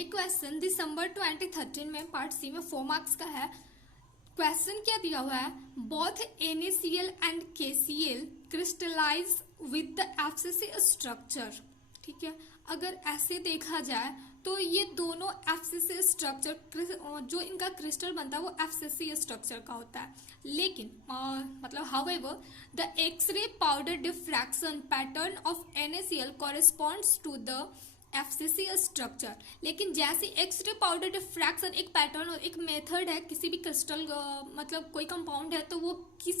ये क्वेश्चन दिसंबर 2013 में पार्ट सी में 4 मार्क्स का है। क्वेश्चन क्या दिया हुआ है, both NaCl and KCl crystallize with the FCC structure. ठीक है, अगर ऐसे देखा जाए तो ये दोनों FCC स्ट्रक्चर जो इनका क्रिस्टल बनता है वो FCC स्ट्रक्चर का होता है, लेकिन मतलब however the X-ray powder diffraction pattern of NaCl corresponds to the FCC structure. लेकिन जैसे एक्सरे पाउडर डिफ्रैक्शन एक पैटर्न और एक मेथड है किसी भी क्रिस्टल मतलब कोई कंपाउंड है तो वो किस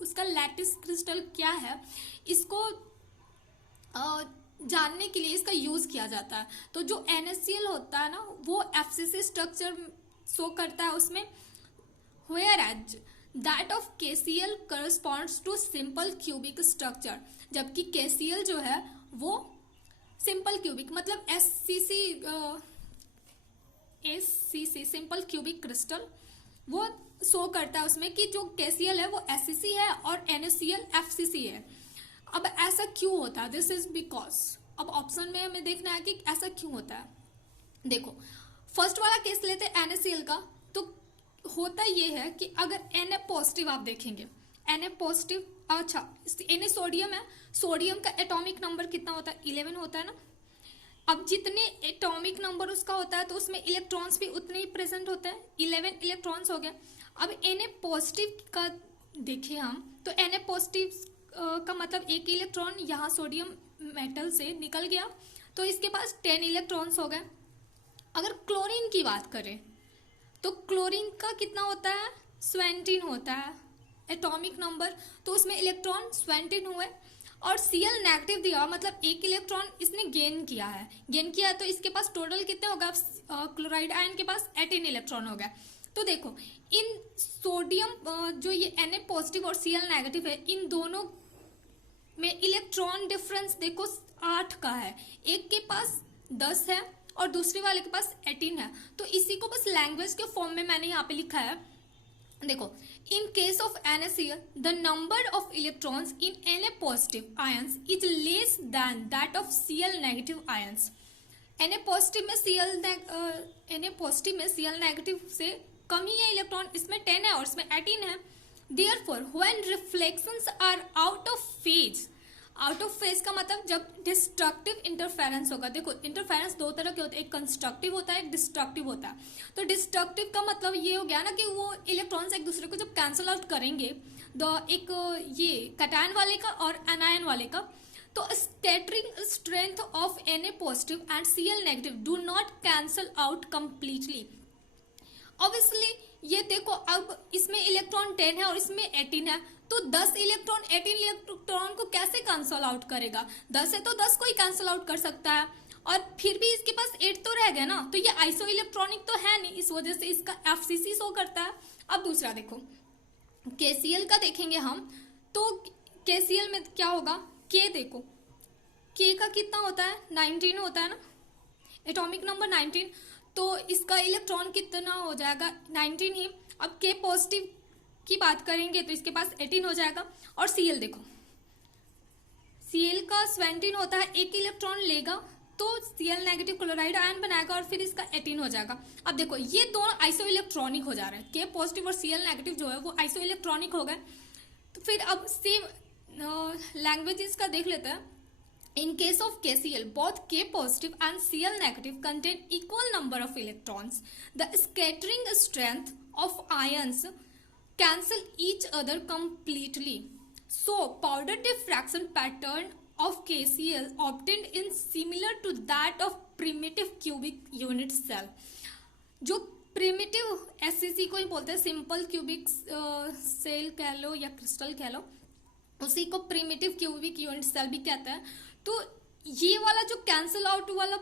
उसका लैटिस क्रिस्टल क्या है इसको जानने के लिए इसका यूज किया जाता है। तो जो NaCl होता है ना वो FCC स्ट्रक्चर शो करता है उसमें, whereas that of KCl corresponds to simple cubic structure, जबकि KCl जो है वो सिंपल क्यूबिक मतलब SCC सिंपल क्यूबिक क्रिस्टल वो शो करता है उसमें कि जो KCl है वो SCC है और NaCl FCC है। अब ऐसा क्यों होता है, दिस इज बिकॉज, अब ऑप्शन में हमें देखना है कि ऐसा क्यों होता है। देखो फर्स्ट वाला केस लेते हैं NaCl का, तो होता ये है कि अगर Na पॉजिटिव आप देखेंगे, Na पॉजिटिव, अच्छा Na सोडियम है, सोडियम का एटॉमिक नंबर कितना होता है 11 होता है ना। अब जितने एटॉमिक नंबर उसका होता है तो उसमें इलेक्ट्रॉन्स भी उतने ही प्रेजेंट होते हैं, 11 इलेक्ट्रॉन्स हो गए। अब Na पॉजिटिव का देखें हम तो Na पॉजिटिव का मतलब एक इलेक्ट्रॉन यहाँ सोडियम मेटल से निकल गया तो इसके पास 10 इलेक्ट्रॉन्स हो गए। अगर क्लोरीन की बात करें तो क्लोरीन का कितना होता है 17 होता है एटॉमिक नंबर, तो उसमें इलेक्ट्रॉन 17 हुए। और Cl नेगेटिव दिया मतलब एक इलेक्ट्रॉन इसने गेन किया है तो इसके पास टोटल कितने होगा, क्लोराइड आयन के पास 18 इलेक्ट्रॉन हो गया। तो देखो इन सोडियम जो ये Na पॉजिटिव और Cl नेगेटिव है इन दोनों में इलेक्ट्रॉन डिफरेंस देखो 8 का है, एक के पास 10 है और दूसरे वाले के पास 18 है। तो इसी को बस लैंग्वेज के फॉर्म में मैंने यहाँ पे लिखा है। देखो in case of NaCl the number of electrons in Na positive ions is less than that of Cl negative ions. Na positive में Cl नेगेटिव से कम ही है इलेक्ट्रॉन, इसमें 10 है और इसमें 18 है। Therefore, when reflections are out of phase का मतलब जब डिस्ट्रक्टिव इंटरफेरेंस होगा। देखो इंटरफेरेंस दो तरह के होते हैं, एक कंस्ट्रक्टिव होता है एक डिस्ट्रक्टिव होता है। तो डिस्ट्रक्टिव का मतलब ये हो गया ना कि वो इलेक्ट्रॉन्स एक दूसरे को जब कैंसल आउट करेंगे एक ये कैटायन वाले का और एनायन वाले का, तो scattering strength of Na positive and Cl negative do not cancel out completely. Obviously ये देखो अब इसमें इलेक्ट्रॉन 10 है और इसमें 18 है तो 10 इलेक्ट्रॉन 18 इलेक्ट्रॉन को कैसे कैंसल आउट करेगा, 10 है तो 10 को ही कैंसल आउट कर सकता है और फिर भी इसके पास 8 तो रह गया ना, तो ये आइसो इलेक्ट्रॉनिक तो है नहीं, इस वजह से इसका FCC शो करता है। अब दूसरा देखो KCl का देखेंगे हम तो KCl में क्या होगा, K देखो K का कितना होता है 19 होता है ना, एटॉमिक नंबर 19, तो इसका इलेक्ट्रॉन कितना हो जाएगा 19 ही। अब K पॉजिटिव की बात करेंगे तो इसके पास 18 हो जाएगा। और Cl देखो Cl का 17 होता है, एक इलेक्ट्रॉन लेगा तो Cl नेगेटिव क्लोराइड आयन बनाएगा और फिर इसका 18 हो जाएगा। अब देखो ये दोनों आइसो इलेक्ट्रॉनिक हो जा रहे हैं, K पॉजिटिव और Cl नेगेटिव जो है वो आइसो इलेक्ट्रॉनिक हो गए। तो फिर अब सेम लैंग्वेजेस का देख लेते हैं। In case of KCl, both K positive and Cl negative contain equal number of electrons. The scattering strength of ions cancel each other completely. So, powder diffraction pattern of KCl obtained is similar to that of primitive cubic unit cell. जो primitive SCC को ही बोलते हैं, simple cubic cell कह लो या crystal कह लो, उसी को primitive cubic unit cell भी कहता है। तो ये वाला जो कैंसल आउट वाला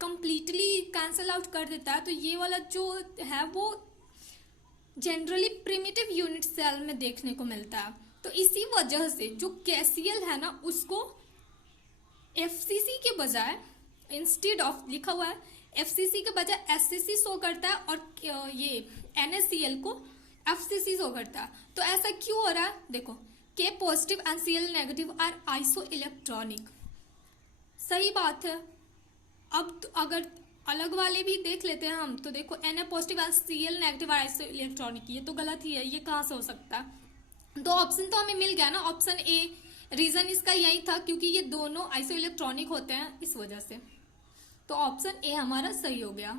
कंप्लीटली कैंसल आउट कर देता है, तो ये वाला जो है वो जनरली प्रिमिटिव यूनिट सेल में देखने को मिलता है। तो इसी वजह से जो KCl है ना उसको FCC के बजाय इंस्टेड ऑफ लिखा हुआ है FCC के बजाय SCC शो करता है और ये NaCl को FCC शो करता है। तो ऐसा क्यों हो रहा है, देखो K positive and Cl negative are isoelectronic, सही बात है। अब अगर अलग वाले भी देख लेते हैं हम। तो देखो Na positive Cl negative iso electronic, ये तो गलत ही है, ये कहाँ से हो सकता है। तो ऑप्शन तो हमें मिल गया ना, ऑप्शन ए। रीजन इसका यही था क्योंकि ये दोनों आइसो इलेक्ट्रॉनिक होते हैं इस वजह से। तो ऑप्शन ए हमारा सही हो गया।